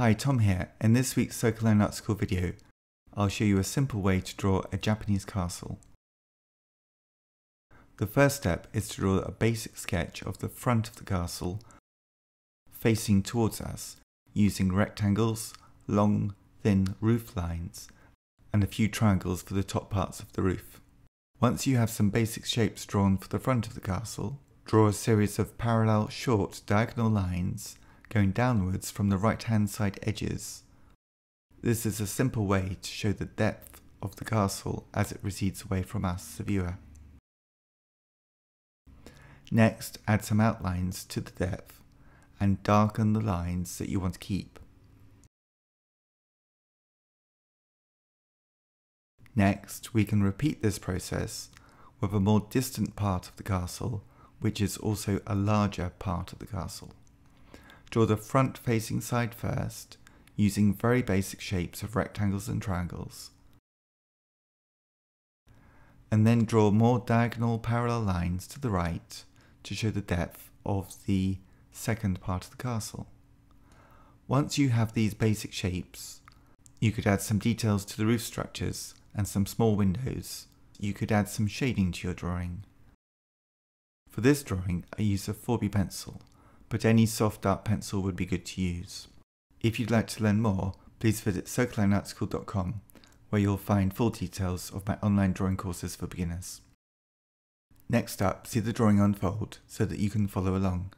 Hi, Tom here. In this week's Circle Line Art School video, I'll show you a simple way to draw a Japanese castle. The first step is to draw a basic sketch of the front of the castle facing towards us using rectangles, long, thin roof lines, and a few triangles for the top parts of the roof. Once you have some basic shapes drawn for the front of the castle, draw a series of parallel short diagonal lines going downwards from the right hand side edges. This is a simple way to show the depth of the castle as it recedes away from us, the viewer. Next, add some outlines to the depth and darken the lines that you want to keep. Next, we can repeat this process with a more distant part of the castle, which is also a larger part of the castle. Draw the front-facing side first, using very basic shapes of rectangles and triangles. And then draw more diagonal parallel lines to the right to show the depth of the second part of the castle. Once you have these basic shapes, you could add some details to the roof structures and some small windows. You could add some shading to your drawing. For this drawing, I use a 4B pencil, but any soft art pencil would be good to use. If you'd like to learn more, please visit circlelineartschool.com, where you'll find full details of my online drawing courses for beginners. Next up, see the drawing unfold so that you can follow along.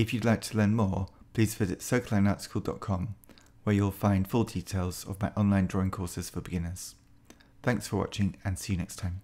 If you'd like to learn more, please visit circlineartschool.com, where you'll find full details of my online drawing courses for beginners. Thanks for watching and see you next time.